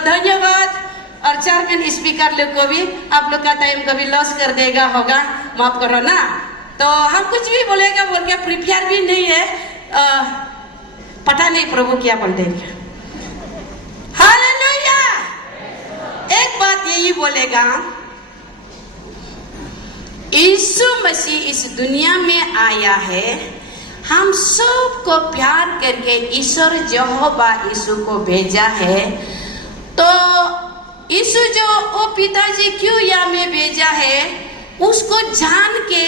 धन्यवाद। और chairman speaker लोग को भी आप लोग का टाइम कभी लॉस कर देगा होगा, माफ करो ना। तो हम कुछ भी बोलेगा बोल के प्रिपेयर भी नहीं है, पता नहीं प्रभु क्या बोलते हैं। हालेलुया। एक बात यही बोलेगा, यीशु मसीह इस दुनिया में आया है, हम सबको प्यार करके ईश्वर यहोवा यीशु को भेजा है। तो यीशु जो वो पिताजी क्यों यहाँ में भेजा है, उसको जान के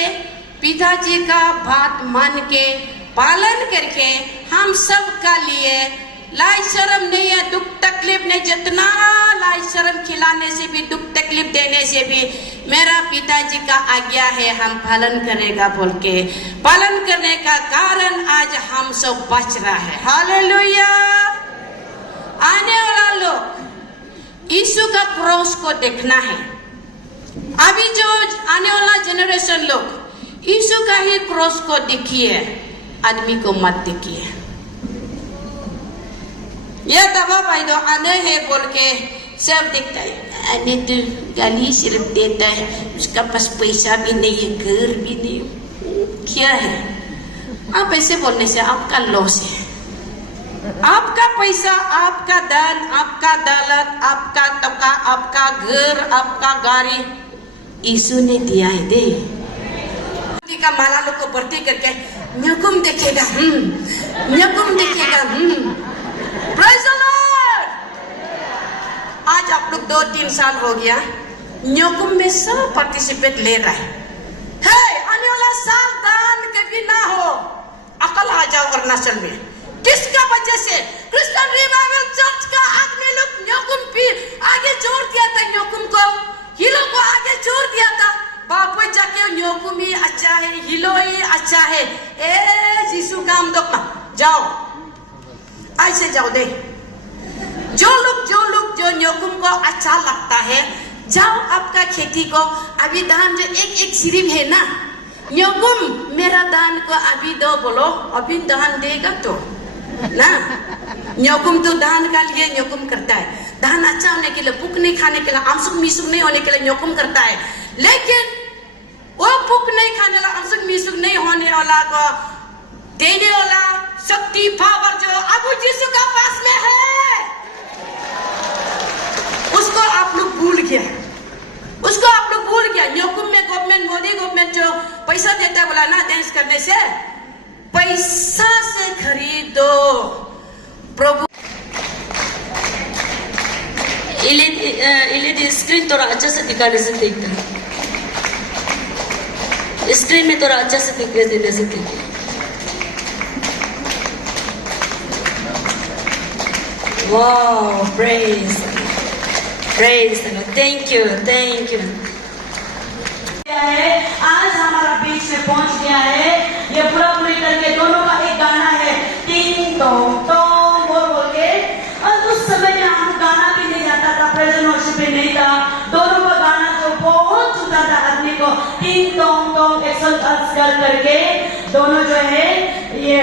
पिताजी का बात मान के पालन करके हम सब का लिए लाई शर्म नहीं है, दुख तकलीफ नहीं, जितना लाई शर्म खिलाने से भी दुख तकलीफ देने से भी मेरा पिताजी का आज्ञा है हम पालन करेगा बोल के पालन करने का कारण आज हम सब बच रहा है। हालेलुया। आने वाला लोग यीशु का क्रॉस को देखना है। अभी जो आने वाला जनरेशन लोग यीशु का ही क्रॉस को देखिए, आदमी को मत देखिए। ये दवा भाई दो आने है बोल के सब देखता है, आने तो गाली सिर्फ देता है, उसका पास पैसा भी नहीं है, घर भी नहीं, क्या है। आप ऐसे बोलने से आपका लॉस है। आपका पैसा, आपका धन, आपका दौलत, आपका टका, आपका घर, आपका गाड़ी यीशु ने दिया है। दे का माला लोग को भर्ती करके न्यूकुम देखेगा, न्यूकुम देखेगा। Praise the Lord। आज आप लोग 2-3 साल हो गया न्यूकुम में सब पार्टिसिपेट ले रहा है। आने वाला साल दान कभी ना हो, अकल आ जाओ अरुणाचल में। किसका वजह से? क्रिश्चियन रिवाइवल चर्च का आदमी लोग न्यूकुम भी आगे जोड़ दिया था, न्यूकुम को हिलो को आगे जोड़ दिया था। बापू जाके न्यूकुम ही अच्छा है, हिलो ही अच्छा है। यीशु काम दो जाओ, ऐसे जाओ दे। जो लोग जो न्यूकुम को अच्छा लगता है जाओ आपका खेती को। अभी दान जो एक सिर्फ है ना, न्यूकुम मेरा दान को अभी दो बोलो, अभी दान देगा तो ना। न्योकुम तो धान का लिए न्योकुम करता है, धान अच्छा होने के लिए, पुक नहीं खाने के लिए, आंसुक मीसुक नहीं होने के लिए न्योकुम करता है। लेकिन वो पुक नहीं खाने वाला, आंसुक मीसुक नहीं होने वाला को देने वाला शक्ति पावर जो अबू यीशु का पास में है, उसको आप लोग भूल गया, उसको आप लोग भूल गया। न्योकुम में गवर्नमेंट, मोदी गवर्नमेंट जो पैसा देता है बोला ना, डांस करने से पैसा से खरीदो प्रभु। इले स्क्रीन थोड़ा अच्छा से दिखाने से देखते हैं, स्क्रीन में थोड़ा अच्छा से दिखने देने से देखिए। वाह, praise praise, thank you thank you. आज हमारा बीच में पहुंच गया है, ये पूरा पूरी करके दोनों का एक गाना है, टिंग टोंग टोंग बोल के। और उस समय में हम गाना भी नहीं आता था, प्रेजेंट वर्शिप भी नहीं था, दोनों का गाना जो बहुत छूता था आदमी को, टिंग टोंग टोंग करके दोनों जो है ये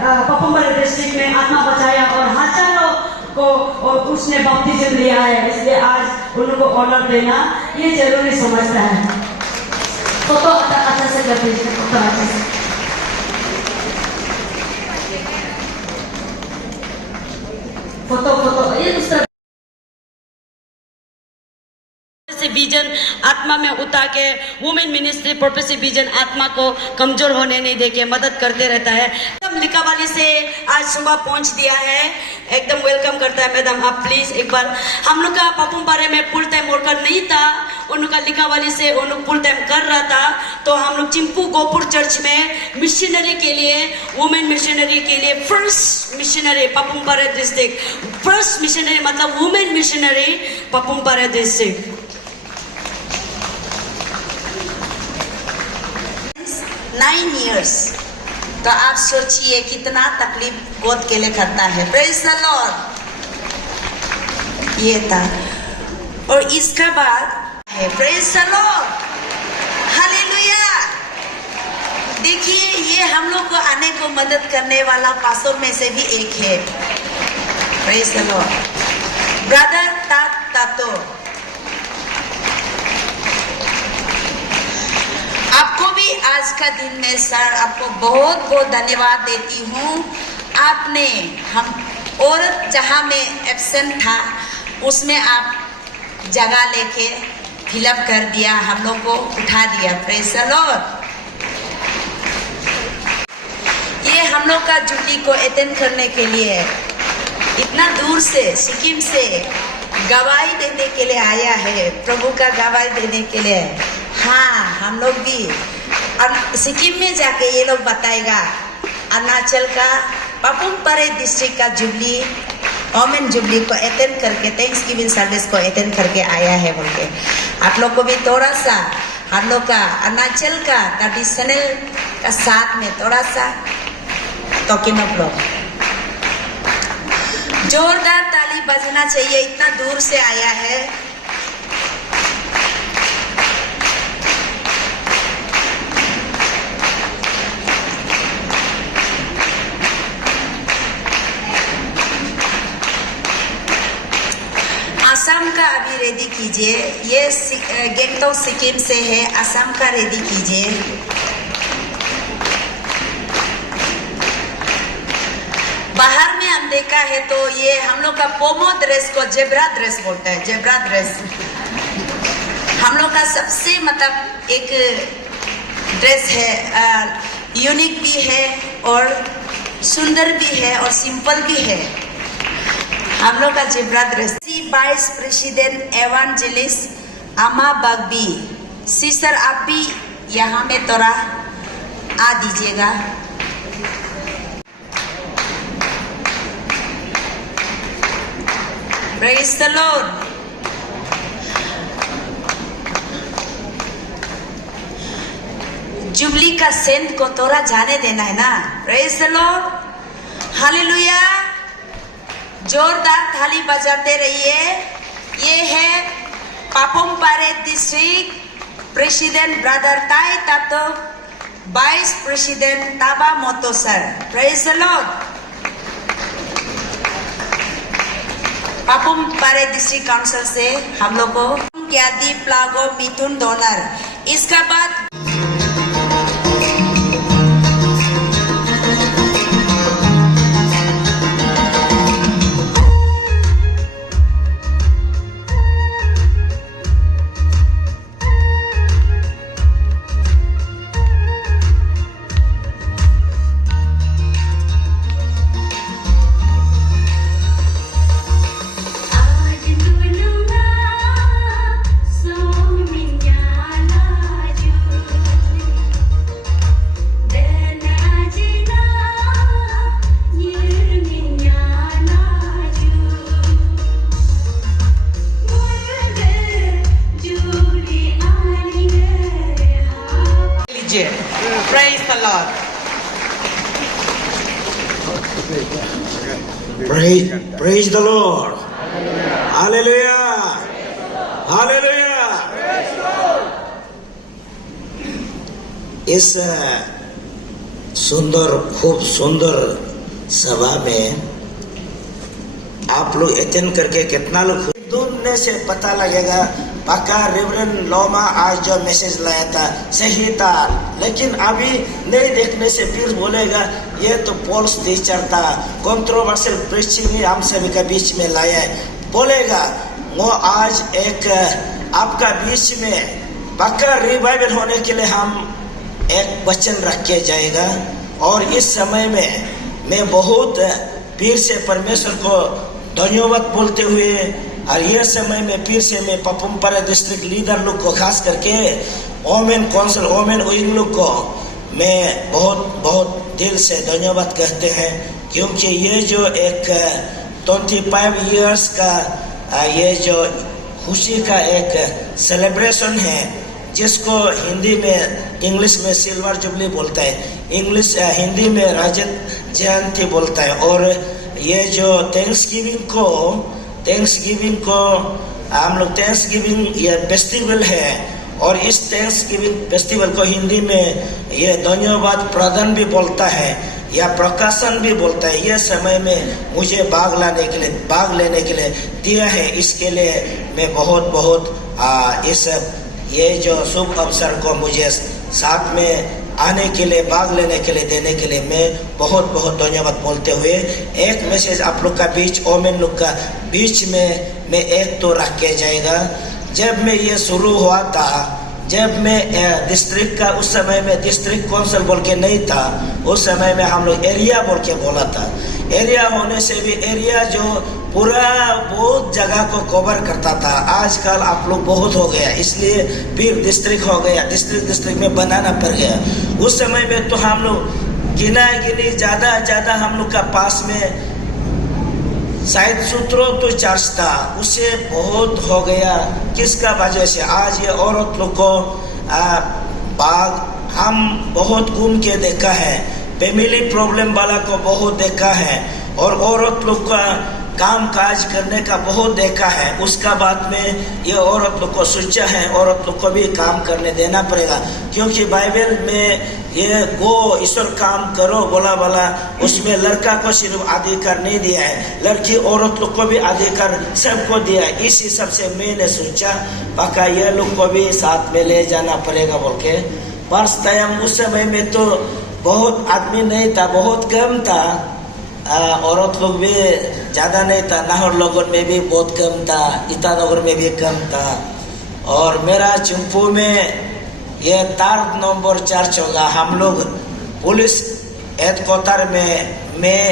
पपुमबरी डिस्ट्रिक्ट में आत्मा बचाया और हजारों को और उसने बपतिस्म लिया है। इसलिए आज उनको ऑनर देना ये जरूरी समझता है। फोटो अच्छा से कर दीजिए, फोटो अच्छे से। फोटो ये उस तरह विजन आत्मा में उतार के वुमेन मिनिस्ट्री प्रोफेसिव विजन आत्मा को कमजोर होने नहीं देके मदद करते रहता है। एकदम लिकावाली से आज सुबह पहुंच दिया है, एकदम वेलकम करता है। मैडम आप प्लीज एक बार, हम लोग का पपुमपारे में फुल टाइम वर्कर नहीं था, उन लोग का लिकावाली से उन लोग फुल टाइम कर रहा था, तो हम लोग चिंपू गोपुर चर्च में मिशनरी के लिए, वुमेन मिशनरी के लिए first missionary Papum Pare district, first missionary मतलब women missionary Papum Pare district. 9 years, तो आप सोचिए कितना तकलीफ गोद के लिए करता है। Praise the Lord. ये था और इसका बाद है प्रेज द लॉर्ड, हालेलुया। देखिए ये हम लोग को आने को मदद करने वाला पासों में से भी एक है। Praise the Lord. ब्रदर तातो, आपको भी आज का दिन में सर आपको बहुत बहुत धन्यवाद देती हूँ। आपने हम और जहाँ में एब्सेंट था उसमें आप जगह लेके फिलअप कर दिया, हम लोग को उठा दिया। Praise the Lord. ये हम लोग का जुबली को अटेंड करने के लिए इतना दूर से सिक्किम से गवाही देने के लिए आया है, प्रभु का गवाही देने के लिए। हाँ, हम लोग भी सिक्किम में जाके ये लोग बताएगा अरुणाचल का पपुमपारे डिस्ट्रिक्ट का जुबली, वोमेन जुबली को अटेंड करके थैंक्स गिविंग सर्विस को अटेंड करके आया है बोल के। आप लोग को भी थोड़ा सा हम लोग का अरुणाचल का ट्रेडिशनल का साथ में थोड़ा सा टॉकिंग ऑफ लोग जोरदार ताली बजना चाहिए, इतना दूर से आया है। असम का अभी रेडी कीजिए, ये गैंगटॉक सिक्किम से है, असम का रेडी कीजिए। बाहर में हम देखा है तो ये हम लोग का पोमो ड्रेस को जेब्रा ड्रेस बोलता है, जेब्रा ड्रेस हम लोग का सबसे मतलब एक ड्रेस है, यूनिक भी है और सुंदर भी है और सिंपल भी है हम लोग का जेब्रा ड्रेस। वाइस प्रेसिडेंट एवांजेलिस्ट अमा बग्बी सिस्टर, आप भी यहाँ में थोड़ा आ दीजिएगा। Praise the Lord. जुबली का सेंट को थोड़ा जाने देना है ना। Praise the Lord, hallelujah. जोरदार थाली बजाते रहिए। ये है Papum Pare district president brother Tai Tato, vice president Taba Moto sir. Praise the Lord. Papum Pare district council से हम लोग को ज्ञाति प्लागो मिथुन डोनर। इसका बाद Praise the Lord. Praise the Lord. Hallelujah. Hallelujah. इस सुंदर खूब सुंदर सभा में आप लोग अटेंड करके कितना लोग ढूंढने से पता लगेगा पक्का रेवरेंड लोमा आज जो मैसेज लाया था सही था, लेकिन अभी नहीं देखने से फिर बोलेगा ये तो पॉल्स टीचर था, कंट्रोवर्शियल प्रीचिंग ही हम सभी के बीच में लाया है, बोलेगा वो आज एक आपका बीच में पक्का रिवाइवल होने के लिए हम एक वचन रख के जाएगा। और इस समय में मैं बहुत फिर से परमेश्वर को धन्यवाद बोलते हुए और यह समय में फिर से मैं पपुमपारा डिस्ट्रिक्ट लीडर लोग को खास करके ओमेन काउंसिल ओमेन विंग लोग को मैं बहुत बहुत दिल से धन्यवाद कहते हैं, क्योंकि ये जो एक 25 इयर्स का ये जो खुशी का एक सेलिब्रेशन है, जिसको हिंदी में इंग्लिश में सिल्वर जुबली बोलता है, हिंदी में रजत जयंती बोलता है। और ये जो थैंक्सगिविंग को हम लोग थैंक्सगिविंग ये फेस्टिवल है, और इस थैंक्सगिविंग फेस्टिवल को हिंदी में ये धन्यवाद प्रदान भी बोलता है या प्रकाशन भी बोलता है। यह समय में मुझे भाग लेने के लिए दिया है, इसके लिए मैं बहुत बहुत इस ये जो शुभ अवसर को मुझे साथ में आने के लिए भाग लेने के लिए देने के लिए मैं बहुत बहुत धन्यवाद बोलते हुए एक मैसेज आप लोग का बीच ओमेन लोग का बीच में मैं एक तो रख के जाएगा। जब मैं ये शुरू हुआ था, जब मैं डिस्ट्रिक्ट का उस समय में डिस्ट्रिक्ट काउंसिल बोल के नहीं था, उस समय में हम लोग एरिया बोल के बोला था। एरिया होने से भी एरिया जो पूरा बहुत जगह को कवर करता था, आजकल आप लोग बहुत हो गया, इसलिए फिर डिस्ट्रिक्ट हो गया, डिस्ट्रिक्ट में बनाना पड़ गया। उस समय में तो हम लोग गिनी ज़्यादा हम लोग का पास में शायद सूत्रों तो चर्च था, उससे बहुत हो गया। किसका वजह से आज ये औरत लोग को बाग हम बहुत घूम के देखा है, फैमिली प्रॉब्लम वाला को बहुत देखा है, और औरत लोग का काम काज करने का बहुत देखा है। उसका बाद में ये औरत लोग को सोचा है, औरत लोग को भी काम करने देना पड़ेगा, क्योंकि बाइबल में ये गो ईश्वर काम करो बोला उसमें लड़का को सिर्फ अधिकार नहीं दिया है, लड़की औरत लोग को भी अधिकार सबको दिया है। इस हिसाब से मैंने सोचा पक्का ये लोग को भी साथ में ले जाना पड़ेगा बोल के। फर्स्ट टाइम उस समय में तो बहुत आदमी नहीं था, बहुत कम था, औरत लोग भी ज़्यादा नहीं था, नाहर लोगों में भी बहुत कम था, ईटानगर में भी कम था। और मेरा चिंपू में ये 3 नंबर चर्च होगा। हम लोग पुलिस हेडक्वार्टर में मैं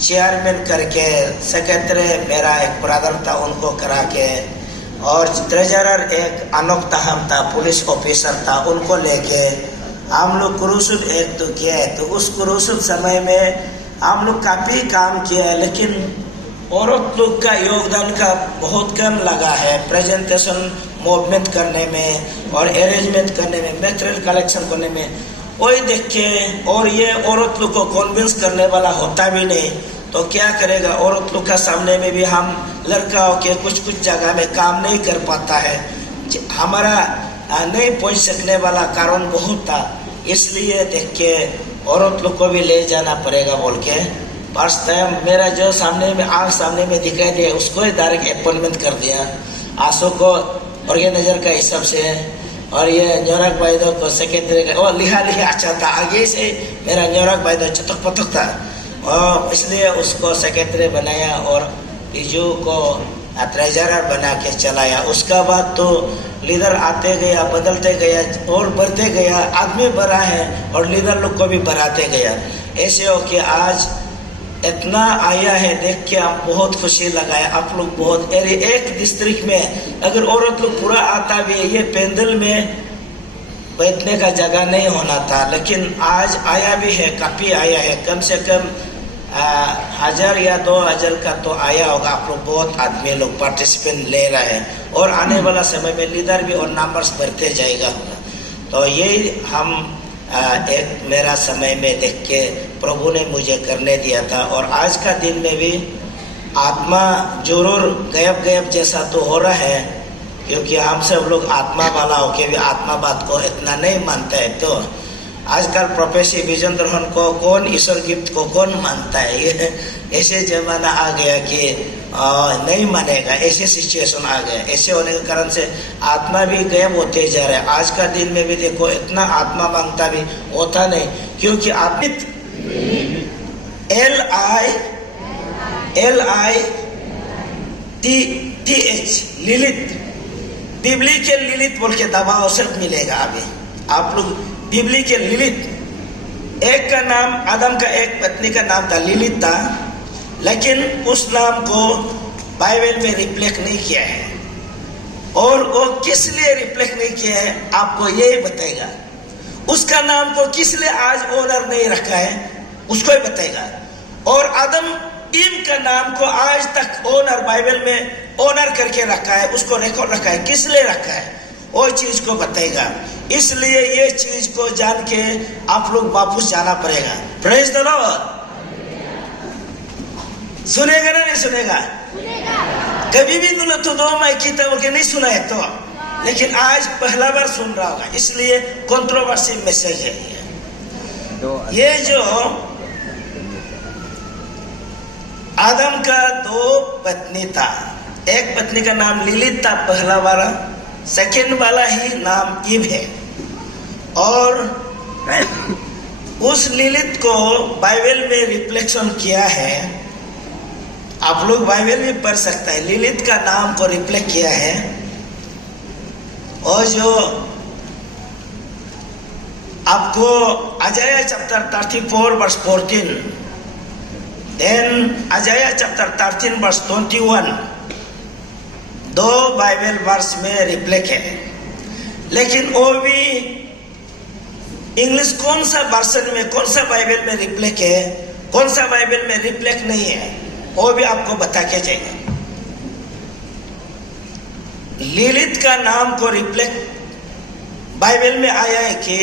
चेयरमैन करके, सेक्रेटरी मेरा एक ब्रदर था उनको करा के, और ट्रेजरर एक अनोख ताहम था, पुलिस ऑफिसर था, उनको लेके हम लोग क्रूसुद एक तो किया है। तो उस क्रूसुद समय में हम लोग काफ़ी काम किया है, लेकिन औरत लोग का योगदान का बहुत कम लगा है प्रेजेंटेशन मूवमेंट करने में और अरेंजमेंट करने में, मटेरियल कलेक्शन करने में। वही देख के, और ये औरत लोग को कन्विंस करने वाला होता भी नहीं, तो क्या करेगा। औरत लोग का सामने में भी हम लड़का होके कुछ जगह में काम नहीं कर पाता है, हमारा नहीं पहुंच सकने वाला कारण बहुत था, इसलिए देख के औरत लोग को भी ले जाना पड़ेगा बोल के फर्स्ट टाइम मेरा जो सामने में आँख सामने में दिखाई दिया उसको ही डायरेक्ट अपॉइंटमेंट कर दिया आंसू को ऑर्गेनाइजर का हिसाब से, और ये न्योरक भाईदो को सेक्रेटरी का वो लिखा अच्छा था, आगे से मेरा न्योरक भाईदो चटक पटक था और इसलिए उसको सेक्रेटरी बनाया और रिजू को ट्रेजरर बना के चलाया। उसका बाद तो लीडर आते गया, बदलते गया और बढ़ते गया, आदमी बढ़ा है और लीडर लोग को भी बढ़ाते गया। ऐसे हो कि आज इतना आया है, देख के हम बहुत खुशी लगाए। आप लोग बहुत, एक डिस्ट्रिक्ट में अगर औरत लोग पूरा आता भी है, ये पेंडल में बैठने का जगह नहीं होना था, लेकिन आज आया भी है, काफी आया है, कम से कम 1000 या 2000 का तो आया होगा। आप लोग बहुत आदमी लोग पार्टिसिपेंट ले रहे हैं और आने वाला समय में लीडर भी और नंबर्स बढ़ते जाएगा। तो ये हम एक मेरा समय में देख के प्रभु ने मुझे करने दिया था, और आज का दिन में भी आत्मा जरूर गैब जैसा तो हो रहा है, क्योंकि हम सब लोग आत्मा वाला होके भी आत्मा बात को इतना नहीं मानता है। तो आजकल प्रोफेसी विजन ग्रहण को कौन, ईश्वर गिफ्ट को कौन मानता है? ये ऐसे जमाना आ गया कि नहीं मानेगा, ऐसे सिचुएशन आ गया। ऐसे होने के कारण से आत्मा भी गायब होते जा रहे हैं। आज का दिन में भी देखो इतना आत्मा मांगता भी होता नहीं, क्योंकि आत्मित LILITH लिलित, बिबली के लिलित बोल के दबाव सिर्फ मिलेगा। अभी आप लोग बिबली के लिलित, एक का नाम आदम का एक पत्नी का नाम था लिलित था, लेकिन उस नाम को बाइबल में रिफ्लेक्ट नहीं किया है। और वो किस लिए रिफ्लेक्ट नहीं किया है आपको यही बताएगा। उसका नाम को किस लिए आज ओनर नहीं रखा है उसको ही बताएगा। और आदम ईव का नाम को आज तक ओनर बाइबल में ओनर करके रखा है, उसको रिकॉर्ड रखा है, किस लिए रखा है वो चीज को बताएगा। इसलिए ये चीज को जान के आप लोग वापस जाना पड़ेगा। Praise the Lord. सुनेगा ना नहीं सुनेगा? कभी भी तो दो मैं किताब के नहीं सुना है तो, लेकिन आज पहला बार सुन रहा होगा, इसलिए कंट्रोवर्सी मैसेज है ये। जो आदम का 2 पत्नी था, एक पत्नी का नाम लिलित था पहला वाला, सेकंड वाला ही नाम ईव है। और उस लिलित को बाइबल में रिफ्लेक्शन किया है। आप लोग बाइबल में पढ़ सकते हैं, लिलित का नाम को रिफ्लेक्ट किया है। और जो आपको Isaiah chapter 34 verse 14, then Isaiah chapter 13 verse 21, 2 Bible verse में रिफ्लेक्ट है। लेकिन वो भी इंग्लिश कौन सा वर्सन में, कौन सा बाइबल में रिफ्लेक्ट है, कौन सा बाइबल में रिफ्लेक्ट नहीं है, वो भी आपको बता के जाएगा। लिलित का नाम को रिफ्लेक्ट बाइबल में आया है कि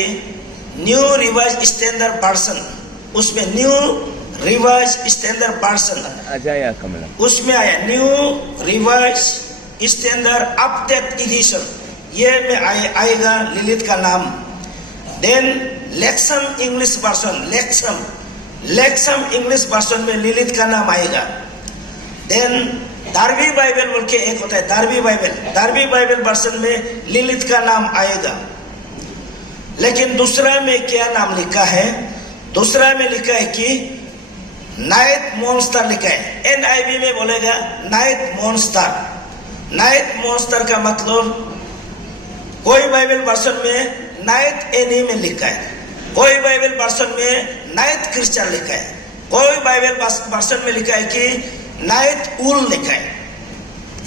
न्यू रिवाइज स्टैंडर्ड वर्जन, उसमें न्यू रिवाइज स्टैंडर्ड वर्जन उसमें आया new revise standard update edition, ये में आएगा लिलित का नाम। Then Lexham English version, Lexham English version में लिलित का नाम आएगा। देन डार्बी बाइबल बोल के एक होता है, डार्बी बाइबल वर्जन में लिलित का नाम आएगा। लेकिन दूसरा में क्या नाम लिखा है? दूसरा में लिखा है कि नाइट मॉन्स्टर लिखा है। NIV में बोलेगा नाइट मॉन्स्टर का मतलब, कोई बाइबल वर्जन में नाइट एनी में लिखा है, कोई बाइबल वर्जन में नाइट क्रिश्चियन लिखा है, कोई बाइबल वर्जन में लिखा है कि नाइट उल लिखा है।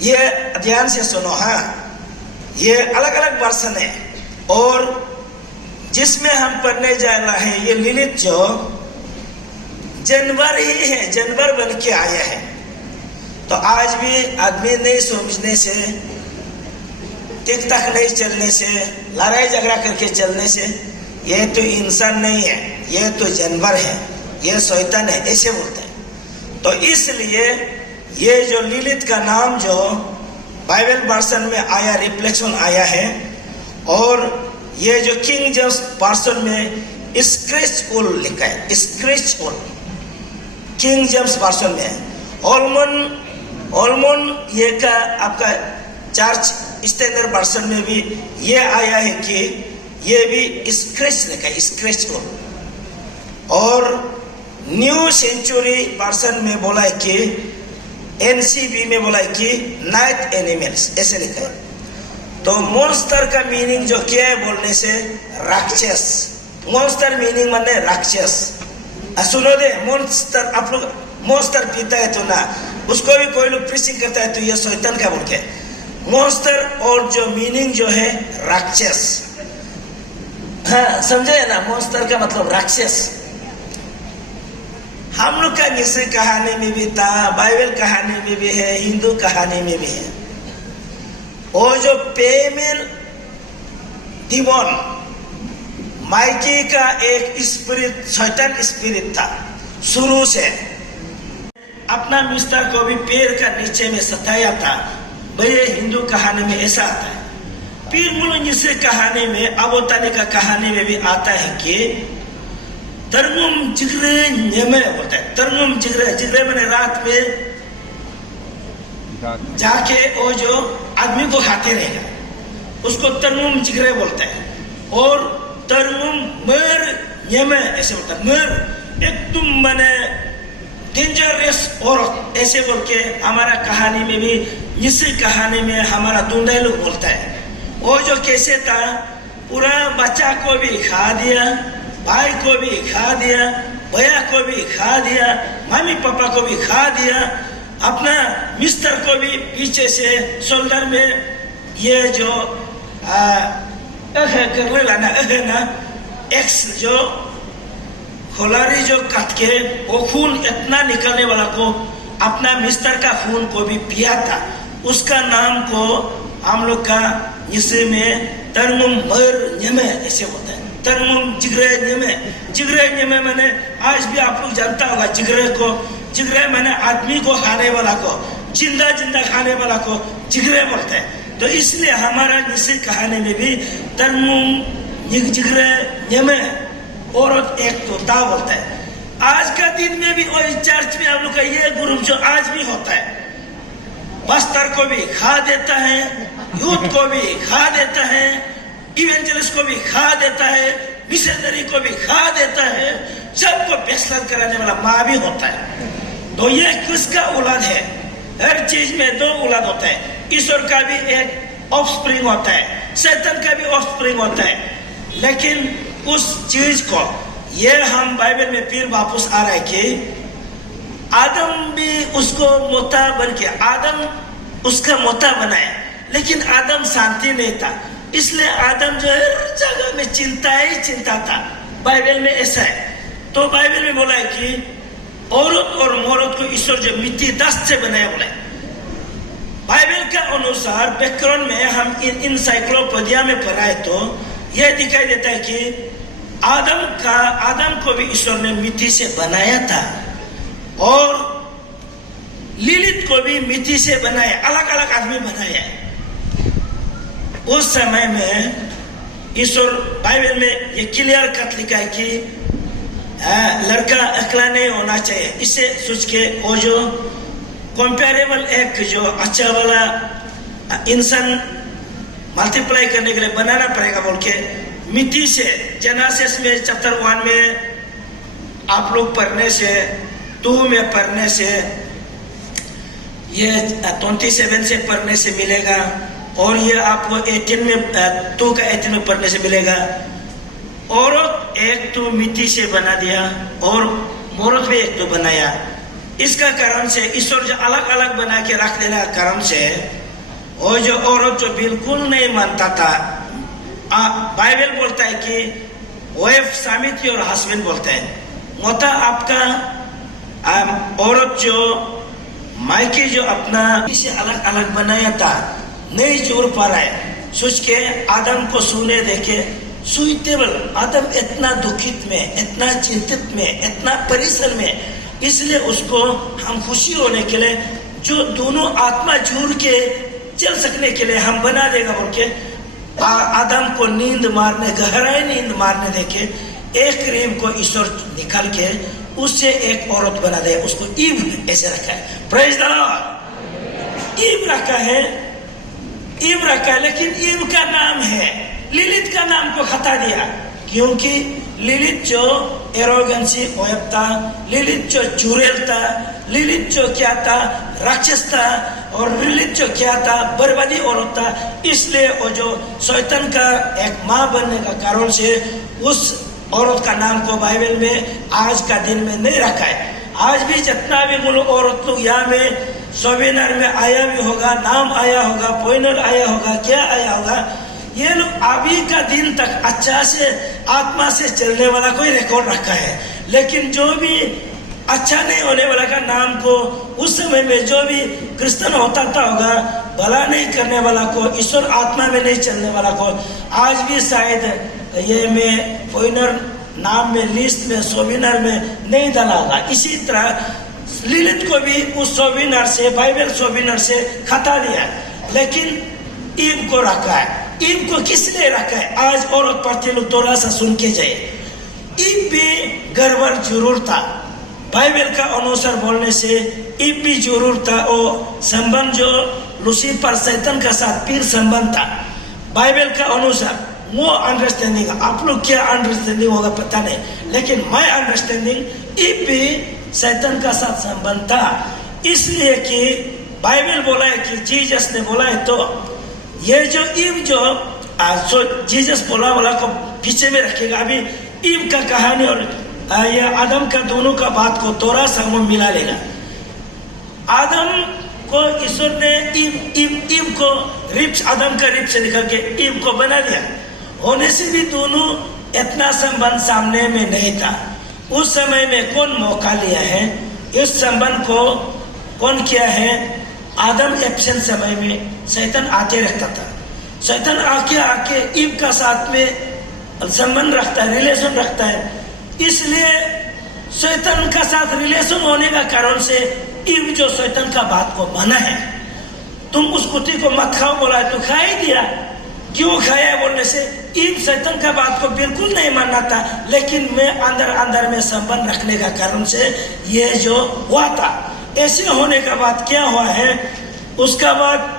ये ध्यान से सुनो, हाँ, ये अलग अलग वर्जन है। और जिसमें हम पढ़ने जा रहे हैं, ये लिलित जो जानवर ही है, जानवर बन के आया है। तो आज भी आदमी नहीं समझने से, टिक तक नहीं चलने से, लड़ाई झगड़ा करके चलने से, ये तो इंसान नहीं है, ये तो जानवर है, ये शैतान है, ऐसे बोलते हैं। तो इसलिए ये जो लिलित का नाम जो बाइबल वर्जन में आया, रिफ्लेक्शन आया है। और ये जो किंग जेम्स वर्जन में स्क्रैच उल लिखा है, स्क्रैच उल, किंग जेम्स वर्जन में है। ऑलमोन ये का आपका चर्च स्टैंडर्ड वर्जन में भी ये आया है कि ये भी स्क्रैच लिखा है, स्क्रैच को। और न्यू सेंचुरी वर्जन में बोला है कि NCV में बोला है कि नाइट एनिमल्स, ऐसे लिखा है। तो मॉन्स्टर का मीनिंग जो क्या है बोलने से, राक्षस। मॉन्स्टर मीनिंग माने राक्षस। सुनो दे, मॉन्स्टर, आप लोग मॉन्स्टर पीता है तो ना, उसको भी कोई लोग प्रीचिंग करता है तो ये शैतान का बोल के। मॉन्स्टर और जो मीनिंग जो है राक्षस, हाँ समझे ना, मॉन्स्टर का मतलब राक्षस। हम लोग का मिस्र कहानी में भी था, बाइबल कहानी में भी है, हिंदू कहानी में भी है। वो जो पेमेल डिमोन, माइकी का एक स्पिरिट, शैतान स्पिरिट था शुरू से। अपना मिस्टर को भी पेड़ का नीचे में सताया था। भैया हिंदू कहानी में ऐसा आता है। फिर मुझे कहानी में, अबोतानी का कहानी में भी आता है कि तरमुम जिगरे न्यमे बोलता है। तरमुम जिगरे, जिगरे मैंने रात में जाके वो जो आदमी को खाते रहेगा उसको तरमुम जिगरे बोलता है। और तरमुम मर न्यमे ऐसे बोलता है। मर एक तुम मैंने डेंजरस औरत ऐसे बोल के हमारा कहानी में भी, इस कहानी में हमारा दुंडे लोग बोलता है। वो जो कैसे था, पूरा बच्चा को भी खा दिया, भाई को भी खा दिया, भैया को भी खा दिया, मम्मी पापा को भी खा दिया, अपना मिस्टर को भी पीछे से शोल्डर में ये जो कर लाना एक्स जो खोलारी जो काट के वो खून इतना निकलने वाला को अपना मिस्टर का खून को भी पिया था। उसका नाम को हम लोग का इसे में तरमुम मर न्यमे ऐसे होता है। तरमुम जिगरे न्यमे, जिगरे न्यमे मैंने आज भी आप लोग जानता होगा जिगरे को। जिगरे मैंने आदमी को खाने वाला को, जिंदा जिंदा खाने वाला को जिगरे बोलते हैं। तो इसलिए हमारा इसी कहानी में भी तरमुम जिगरे न्यमे औरत एक तोता बोलता है। आज का दिन में भी वही चर्च में हम लोग का ये ग्रुप जो आज भी होता है, बस्तर को भी खा देता है, यूथ को भी खा देता है, इवेंजलिस्ट को भी खा देता है, मिशनरी को भी खा देता है, सबको बेसलत कराने वाला माँ भी होता है। तो ये किसका औलाद है? हर चीज में दो औलाद होता है। ईश्वर का भी एक ऑफस्प्रिंग होता है, शैतान का भी ऑफस्प्रिंग होता है। लेकिन उस चीज को ये हम बाइबल में फिर वापस आ रहा है कि आदम भी उसको मोता बन के, आदम उसका मोता बनाए, लेकिन आदम शांति नहीं था। इसलिए आदम जो है हर जगह में चिंता ही चिंता था। बाइबल में ऐसा है। तो बाइबल में बोला है कि औरत और मर्द को ईश्वर जो मिट्टी दस्त से बनाया बोला है। बाइबल के अनुसार व्याकरण में हम इंसाइक्लोपीडिया में पढ़ाए तो यह दिखाई देता है कि आदम को भी ईश्वर ने मिट्टी से बनाया था और लिलित को भी मिट्टी से बनाया, अलग अलग आदमी बनाया है। उस समय में ईश्वर बाइबल में ये क्लियर कट लिखा है कि लड़का अकेला नहीं होना चाहिए। इससे सोच के वो जो कंपेरेबल एक जो अच्छा वाला इंसान मल्टीप्लाई करने के लिए बनाना पड़ेगा बोल के मिट्टी से, जेनेसिस में चैप्टर 1 में आप लोग पढ़ने से, 2 में पढ़ने से, ये 27 से पढ़ने से मिलेगा और ये आपको 18 में 2 का 18 में पढ़ने से मिलेगा। औरत एक तो मिट्टी से बना दिया और मर्द भी एक तो बनाया। इसका कारण से ईश्वर जो अलग अलग बना के रख देने का कारण से और जो औरत जो बिल्कुल नहीं मानता था, बाइबल बोलता है कि वाइफ स्वामी और हस्बैंड बोलते हैं। मोता आपका औरत जो मायके जो अपना इसे अलग अलग बनाया था, नहीं जोड़ पा रहा है। सोच के आदम को सुने देखे सुइटेबल, आदम इतना दुखित में, इतना चिंतित में, इतना परेशान में, इसलिए उसको हम खुशी होने के लिए जो दोनों आत्मा जुड़ के चल सकने के लिए हम बना देगा बोल के आदम को नींद मारने, गहराई नींद मारने देखे एक रेम को ईश्वर निकाल के उससे एक औरत बना दिया, उसको ईव ऐसे रखा है। Praise the Lord. ईव रखा है, ईव रखा है, लेकिन ईव का नाम है, लिलित का नाम को हटा दिया, क्योंकि लिलित जो एरोगेंसी ओयब था, लिलित जो चुड़ैल था, लिलित जो क्या था, राक्षस था, और लिलित जो क्या था, बर्बादी औरत था। इसलिए वो जो शैतान का एक माँ बनने का कारण से उस औरत का नाम को बाइबल में आज का दिन में नहीं रखा है। आज भी जितना भी औरत लोग यहाँ में सोविनर में आया भी होगा, नाम आया होगा, पोइनर आया होगा, क्या आया होगा, ये लोग अभी का दिन तक अच्छा से आत्मा से चलने वाला कोई रिकॉर्ड रखा है। लेकिन जो भी अच्छा नहीं होने वाला का नाम को उस समय में जो भी क्रिश्चियन होता होगा, भला नहीं करने वाला को, ईश्वर आत्मा में नहीं चलने वाला को, आज भी शायद ये में पोइनर नाम में, लिस्ट में, सोविनर में नहीं डाला होगा। इसी तरह लिलित को भी उस सोविनर से, बाइबल सोविनर से हटा दिया, लेकिन ईव को रखा है। ईव को किसने रखा है? आज औरत पढ़ते लोग थोड़ा सा सुन के जाए। ईव भी गड़बड़ जरूर था, बाइबल का अनुसार बोलने से ईव भी जरूर था। वो संबंध जो लूसीफर शैतान का साथ पीर संबंध था, बाइबल का अनुसार वो अंडरस्टैंडिंग। आप लोग क्या अंडरस्टैंडिंग होगा पता नहीं, लेकिन माय अंडरस्टैंडिंग ईव भी शैतान का साथ संबंध था। इसलिए कि बाइबल बोला है कि जीसस ने बोला है, तो ये जो ईव जो जीसस बोला को पीछे में रखेगा। अभी ईव का कहानी और ये आदम का दोनों का बात को थोड़ा सा वो मिला लेगा। आदम को ईश्वर ने ईव को रिप्स, आदम का रिप्स से निकल के ईव को बना दिया। होने से भी दोनों इतना संबंध सामने में नहीं था। उस समय में कौन मौका लिया है? इस संबंध को कौन किया है? आदम एब्सेंट समय में शैतान आके रखता था। शैतान आके ईव का साथ में संबंध रखता है, रिलेशन रखता है। इसलिए शैतान का साथ रिलेशन होने का कारण से ईव जो शैतान का बात को माना है, तुम उस कुत्ते को मत खाओ बोला है तो खा ही दिया। क्यों खाया बोलने से ईव शैतान का बात को बिल्कुल नहीं मानना था, लेकिन मैं अंदर में संबंध रखने का कारण से ये जो हुआ था। ऐसे होने का बाद क्या हुआ है? उसका बाद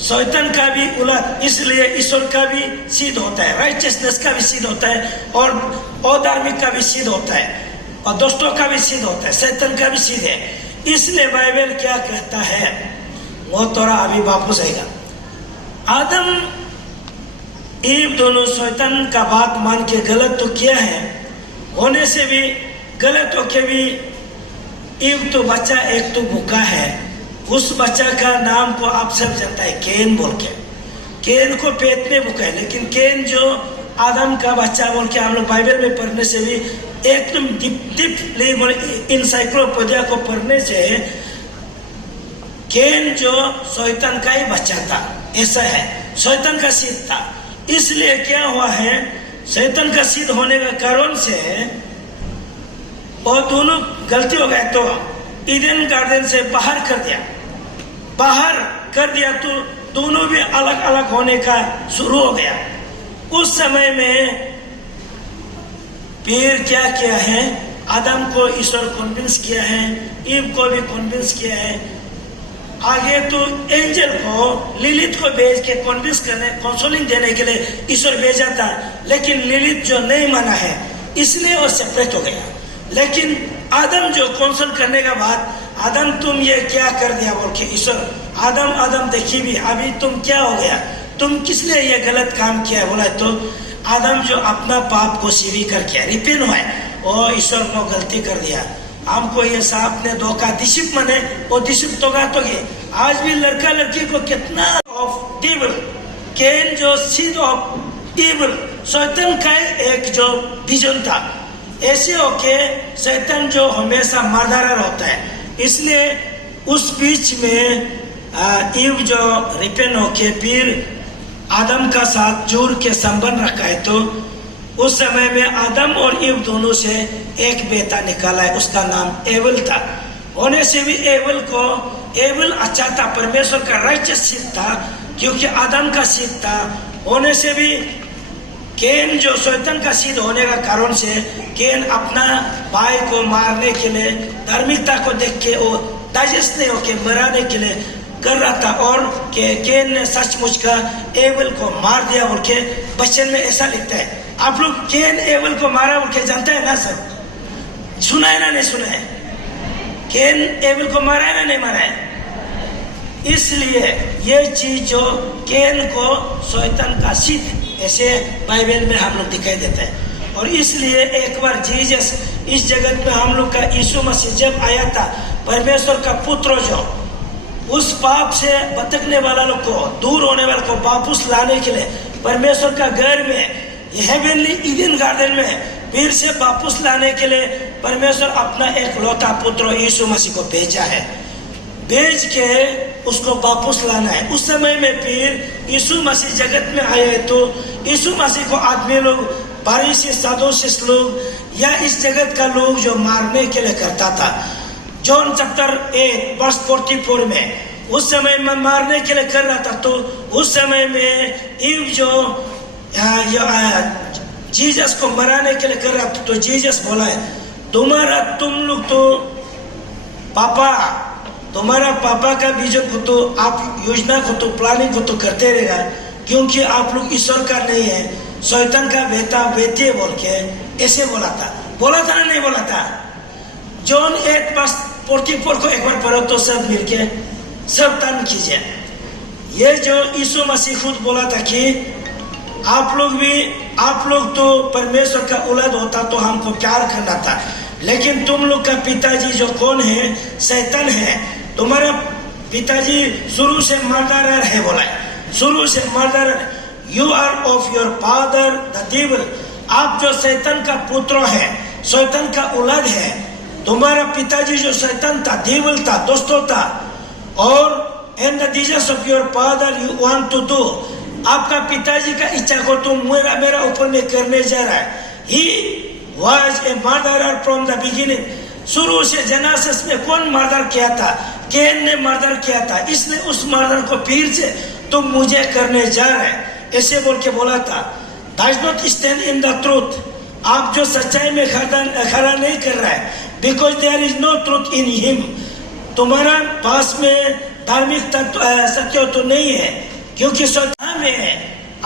शैतान का भी उलट, इसलिए ईश्वर का भी सिद्ध होता है, राइचियसनेस का भी सिद्ध होता है, और अधार्मिक का भी सिद्ध होता है, और दोस्तों का भी सिद्ध होता है, शैतान का भी सिद्ध है। इसलिए बाइबल क्या कहता है वो थोड़ा अभी वापस आएगा। आदम ईव दोनों शैतान का बात मान के गलत तो किया है, होने से भी गलत होके भी ईव तो बच्चा एक तो भूखा है। उस बच्चा का नाम को आप सब जानता है, केन बोल के। केन को पेट में भूखा है, लेकिन केन जो आदम का बच्चा बोल के हम लोग बाइबल में पढ़ने से भी एकदम डीप इंसाइक्लोपीडिया को पढ़ने से केन जो शैतान का ही बच्चा था, ऐसा है, शैतान का सिद्ध था। इसलिए क्या हुआ है? शैतान का सिद्ध होने का कारण से और दोनों गलती हो गए, तो ईडन गार्डन से बाहर कर दिया तो दोनों भी अलग अलग होने का शुरू हो गया। उस समय में फिर क्या किया है? आदम को ईश्वर कन्विंस किया है, ईव को भी कन्विंस किया है। आगे तो एंजल को, लिलित को भेज के कन्विंस करने, काउंसलिंग देने के लिए ईश्वर भेजा था, लेकिन लिलित जो नहीं माना है इसलिए वो सेपरेट हो गया। लेकिन आदम जो काउंसल करने का बाद, आदम तुम ये क्या कर दिया बोल के ईश्वर, आदम देखिए भी अभी तुम क्या हो गया, तुम किस लिए ये गलत काम किया बोला। तो आदम जो अपना पाप को स्वीकार किया, रिपेंट हुआ है, और ईश्वर को गलती कर दिया, हमको ये सांप ने धोखा, दिशिप मने वो दिशिप तोगा तो गए। आज भी लड़का लड़की को कितना ऑफ डेविल, केन जो सीड ऑफ इविल, शैतान का एक जो विजन था। ऐसे होके शैतान जो हमेशा मर्डरर होता है, इसलिए उस बीच में ईव जो रिपेंट होके फिर आदम का साथ जोड़ के संबंध रखा है, तो उस समय में आदम और ईव दोनों से एक बेटा निकाला है, उसका नाम एबल था। होने से भी एबल अच्छा था, परमेश्वर का राइचियस सीड था, क्योंकि आदम का सीड था। होने से भी केन जो शैतान का सीध होने का कारण से केन अपना भाई को मारने के लिए धार्मिकता को देख के वो डाइजेस्ट नहीं होके मराने के लिए कर रहा था, और केन ने सचमुच का एबल को मार दिया बोल के वचन में ऐसा लिखता है। आप लोग केन एबल को मारा बोल के जानते हैं ना? सब सुना है ना? नहीं सुना है? केन एबल को मारा है ना? नहीं मारा है? इसलिए ये चीज जो केन को शैतान का सीध ऐसे बाइबल में हम लोग दिखाई देता है। और इसलिए एक बार जीसस इस जगत में हम लोग का यीशु मसीह जब आया था, परमेश्वर का पुत्र जो उस पाप से भटकने वाला लोग को, दूर होने वाले को वापस लाने के लिए परमेश्वर का घर में, हेवनली ईडन गार्डन में फिर से वापस लाने के लिए परमेश्वर अपना एक लौता पुत्र यीशु मसीह को भेजा है। भेज के उसको वापस लाना है। उस समय में फिर यीशु मसीह जगत में आए तो यीशु मसीह को आदमी लोग, फरीसी सदूसी लोग या इस जगत का लोग जो मारने के लिए करता था। जॉन चैप्टर 8 वर्स 44 में उस समय में मारने के लिए कर रहा था। तो उस समय में ईव जो जीसस को मराने के लिए कर रहा था, तो जीसस बोला है तुम लोग तो तुम्हारा पापा का विजन को तो आप योजना को तो प्लानिंग को तो करते रहेगा, क्योंकि आप लोग ईश्वर का नहीं है, शैतान का बेटा बेटी है बोल के ऐसे बोला था ना? नहीं बोला था? जॉन 8 वर्स 44 को एक बार पढ़ो तो सब मिलके सब टर्न कीजिए। ये जो यीशु मसीह खुद बोला था कि आप लोग तो परमेश्वर का औलाद होता तो हमको प्यार करना था, लेकिन तुम लोग का पिताजी जो कौन है? शैतान है। तुम्हारा पिताजी शुरू से मर्डरर है बोला है, शुरू से murderer. You are of your father the devil. आप जो शैतान का पुत्र है, शैतान का औलाद है। तुम्हारा पिताजी जो शैतान था, डेविल था, दोस्तों था। और and the desires of your father you want to do. आपका पिताजी का इच्छा को तुम मेरा ऊपर में करने जा रहा है। He was a murderer from the beginning. शुरू से जेनेसिस में कौन मर्डर किया था? केन ने मर्डर किया था। इसने उस मर्डर को फिर से तुम मुझे करने जा रहे हैं ऐसे बोल के बोला था। Does not stand in the truth. आप जो सच्चाई में खड़ा नहीं कर रहा है, because there is no truth in him. तुम्हारा पास में धार्मिक सत्य तो नहीं है, क्योंकि कहाँ में है?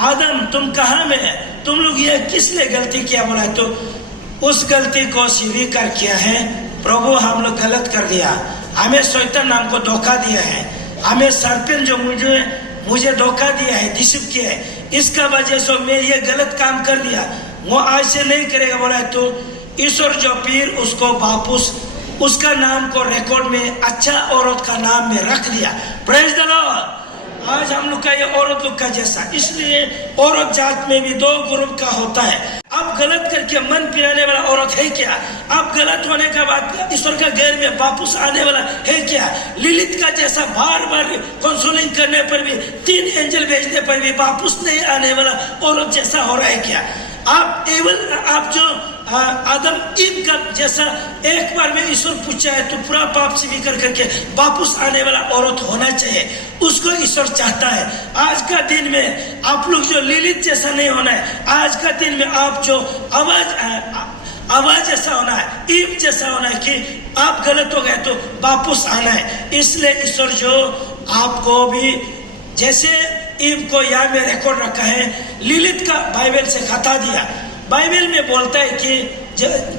आदम तुम कहाँ में है? तुम लोग ये किसने गलती किया बोला? तो उस गलती को स्वीकार किया है। प्रभु हम लोग गलत कर दिया, हमें शैतान नाम को धोखा दिया है, हमें सर्पेंट जो मुझे धोखा दिया है, डिसीव किया है, इसका वजह से मैं ये गलत काम कर दिया, वो आज से नहीं करेगा बोला। तो ईश्वर जो फिर उसको वापस उसका नाम को रिकॉर्ड में अच्छा औरत का नाम में रख दिया। Praise the Lord. आज हम लोग का ये औरत लोग का जैसा, इसलिए औरत जात में भी 2 ग्रुप का होता है। आप गलत करके मन पिराने वाला औरत है क्या? आप गलत होने के बाद ईश्वर का घर में वापस आने वाला है क्या? लिलित का जैसा बार बार काउंसलिंग करने पर भी, 3 एंजल भेजने पर भी वापस नहीं आने वाला औरत जैसा हो रहा है क्या? आप जो आदम ईव का जैसा एक बार में ईश्वर पूछा है तो पूरा पाप स्वीकार करके वापस आने वाला औरत होना चाहिए, उसको ईश्वर चाहता है। आज का दिन में आप लोग जो लिलित जैसा नहीं होना है, आज का दिन में आप जो आवाज ऐसा होना है, ईव जैसा होना है कि आप गलत हो गए तो वापस आना है। इसलिए ईश्वर जो आपको भी जैसे ईव को यहाँ में रिकॉर्ड रखा है, लिलित का बाइबल से हटा दिया। बाइबल में बोलता है कि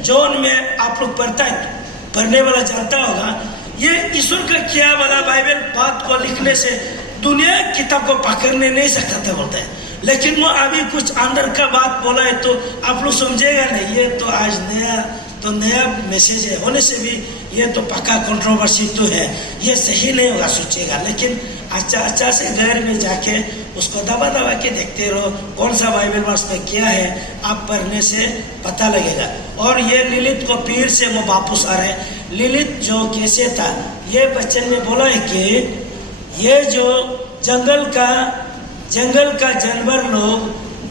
जॉन में आप लोग पढ़ने वाला जानता होगा, ये ईश्वर का किया वाला बाइबल बात को लिखने से दुनिया किताब को पकड़ने नहीं सकता था बोलता है, लेकिन वो अभी कुछ अंदर का बात बोला है तो आप लोग समझेगा नहीं, ये तो आज नया मैसेज है होने से भी ये तो पक्का कंट्रोवर्सी तो है, ये सही नहीं होगा सोचेगा। लेकिन अच्छा से घर में जाके उसको दबा के देखते रहो कौन सा बाइबल वर्स में क्या है, आप पढ़ने से पता लगेगा। और ये लिलित को फिर से वो वापस आ रहे हैं। लिलित जो कैसे था, ये बच्चन में बोला है कि ये जो जंगल का जानवर लोग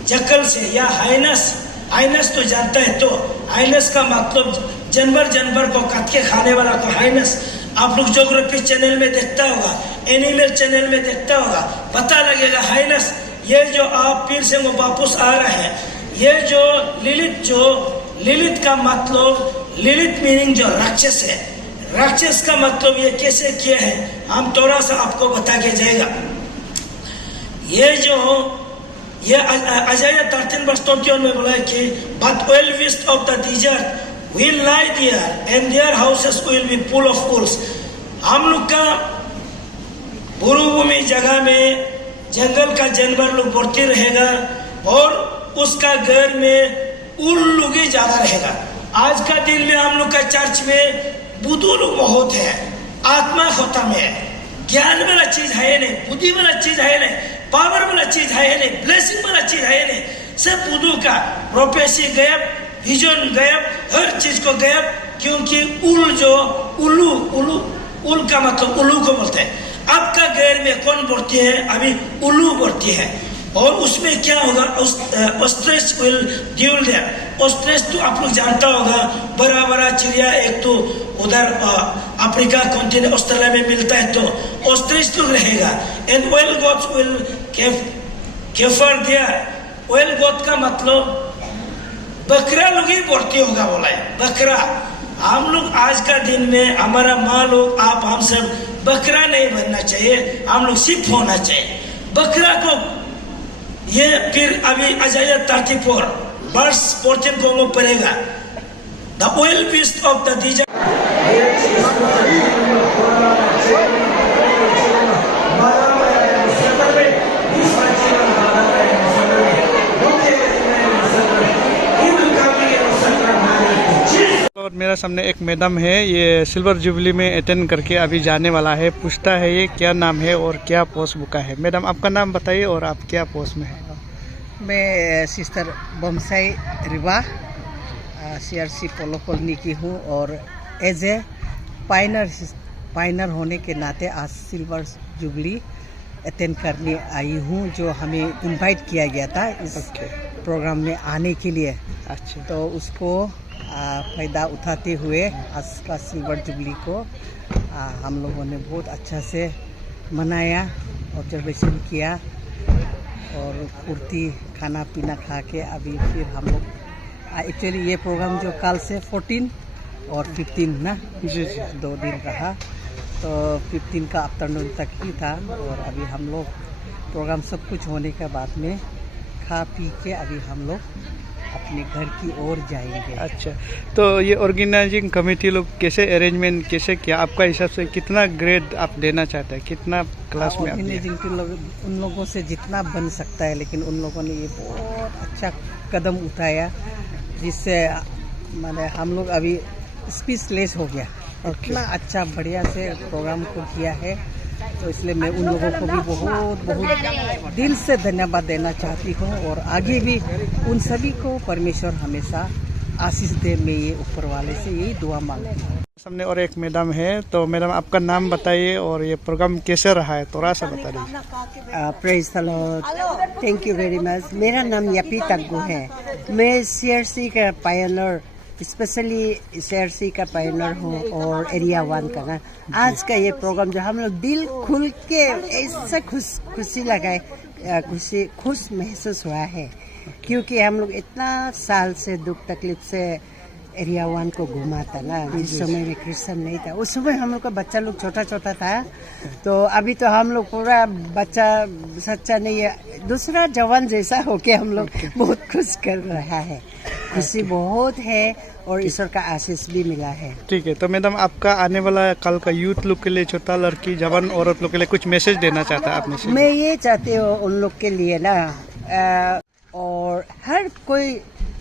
जंगल से या हाइनस तो जानता है, तो हाइनस का मतलब जानवर को काट के खाने वाला को हाइनस। आप लोग ज्योग्राफी चैनल में देखता होगा, एनिमल चैनल में देखता होगा, पता लगेगा हाइनस। ये जो आप फिर से वो वापस आ रहे हैं, ये जो लिलित का मतलब, लिलित मीनिंग जो राक्षस है, राक्षस का मतलब ये कैसे किया है हम थोड़ा सा आपको बता के जाएगा। ये अजाया 13:21 में बोला है कि but well west of the desert will lie there and their houses will be full of wolves। हम लोग का मरुभूमि जगह में जंगल का जानवर लोग बढ़ते रहेगा और उसका घर में उल्लू ही ज्यादा रहेगा। आज का दिन में हम लोग का चर्च में बुद्धू लोग बहुत है, आत्मा खत्म है, ज्ञान वाला चीज है नहीं, बुद्धि वाला चीज है नहीं, पावर वाला चीज है नहीं, ब्लेसिंग वाला चीज है नहीं, सब बुद्धू का प्रोफेसी गायब, विजन गायब, हर चीज को गायब। क्योंकि उल का मतलब उल्लू को बोलते हैं। आपका घर में कौन बढ़ती है? अभी उल्लू बढ़ती है और उसमें क्या होगा? Ostrich will dwell there. Ostrich तो आप लोग जानता होगा, बड़ा बड़ा चिड़िया, एक तो उधर अफ्रीका कॉन्टिनेंट ऑस्ट्रेलिया में मिलता है, तो ऑस्ट्रिच लोग रहेगा। And wild goats will caper there. Wild goat का मतलब बकरा लोग ही बढ़ती होगा बोला है, बकरा। हम लोग आज का दिन में हमारा माँ लोग, आप, हम सब बकरा नहीं बनना चाहिए, हम लोग सिर्फ होना चाहिए। बकरा को ये फिर अभी अजाया 34 वर्स 14 को पड़ेगा। The oil beast of the dessert. और मेरा सामने एक मैडम है, ये सिल्वर जुबली में अटेंड करके अभी जाने वाला है। पूछता है ये क्या नाम है और क्या पोस्ट बुका है। मैडम आपका नाम बताइए और आप क्या पोस्ट में है? मैं सिस्टर बमसाई रिवा CRC पोलो कॉलोनी की हूँ और एज ए पाइनर होने के नाते आज सिल्वर जुबली अटेंड करने आई हूँ, जो हमें इनवाइट किया गया था इस प्रोग्राम में आने के लिए। अच्छा, तो उसको फ़ायदा उठाते हुए आज का सिल्वर जुबली को हम लोगों ने बहुत अच्छा से मनाया, ऑब्जर्वेशन किया और फुर्ती खाना पीना खा के अभी फिर हम लोग एक्चुअली ये प्रोग्राम जो कल से 14 और 15 ना जी 2 दिन रहा, तो 15 का आफ्टरनून तक ही था और अभी हम लोग प्रोग्राम सब कुछ होने के बाद में खा पी के अभी हम लोग अपने घर की ओर जाएंगे। अच्छा, तो ये ऑर्गेनाइजिंग कमेटी लोग कैसे अरेंजमेंट कैसे किया? आपका हिसाब से कितना ग्रेड आप देना चाहते हैं, कितना क्लास में? ऑर्गेनाइजिंग के लोग उन लोगों से जितना बन सकता है, लेकिन उन लोगों ने ये बहुत अच्छा कदम उठाया जिससे माने हम लोग अभी स्पीचलेस हो गया। इतना अच्छा बढ़िया से प्रोग्राम को किया है, तो इसलिए मैं उन लोगों को भी बहुत दिल से धन्यवाद देना चाहती हूँ और आगे भी उन सभी को परमेश्वर हमेशा आशीष दे। मैं ये ऊपर वाले से यही दुआ मांगती हूँ। सामने और एक मैडम है, तो मैडम आपका नाम बताइए और ये प्रोग्राम कैसे रहा है थोड़ा सा बता दीजिए। Praise the Lord, thank you very much. मेरा नाम यपी तग्गू है। मैं CRC का पायनर, स्पेशली CRC का पायनर हूँ और एरिया 1 का ना। आज का ये प्रोग्राम जो हम लोग दिल खुल के ऐसा खुशी लगाए, खुश महसूस हुआ है, क्योंकि हम लोग इतना साल से दुख तकलीफ से एरिया 1 को घुमा था ना। जिस समय में क्रिश्चियन नहीं था, उस समय हम लोग का बच्चा लोग छोटा था, तो अभी तो हम लोग पूरा बच्चा सच्चा नहीं है, दूसरा जवान जैसा होके हम लोग बहुत खुश कर रहा है। खुशी बहुत है और ईश्वर का आशीष भी मिला है। ठीक है, तो मैडम आपका आने वाला कल का यूथ लोग के लिए, छोटा लड़की जवान औरत लोग के लिए कुछ मैसेज देना चाहता है आपने? मैं ये चाहती हूँ उन लोग के लिए ना, और हर कोई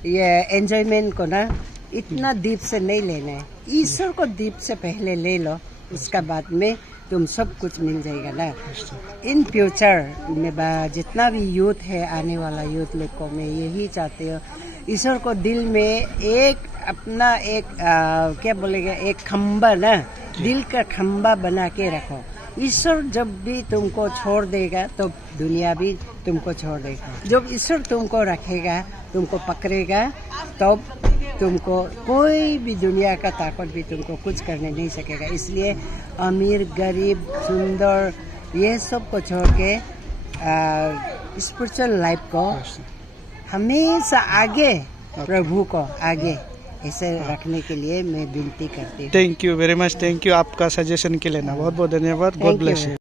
ये एंजॉयमेंट को ना इतना दीप से नहीं लेना है, ईश्वर को दीप से पहले ले लो, उसका बाद में तुम सब कुछ मिल जाएगा ना। इन फ्यूचर में जितना भी यूथ है, आने वाला यूथ लोग को मैं यही चाहती हूँ, ईश्वर को दिल में एक अपना एक क्या बोलेगा, एक खम्बा ना, दिल का खम्बा बना के रखो। ईश्वर जब भी तुमको छोड़ देगा तो दुनिया भी तुमको छोड़ देगा। जब ईश्वर तुमको रखेगा, तुमको पकड़ेगा, तब तुमको कोई भी दुनिया का ताकत भी तुमको कुछ करने नहीं सकेगा। इसलिए अमीर गरीब सुंदर ये सब को छोड़ के स्पिरिचुअल लाइफ को हमेशा आगे प्रभु को आगे ऐसे रखने के लिए मैं विनती करती हूँ। Thank you very much, thank you आपका सजेशन के लिए ना, बहुत बहुत धन्यवाद। God bless you.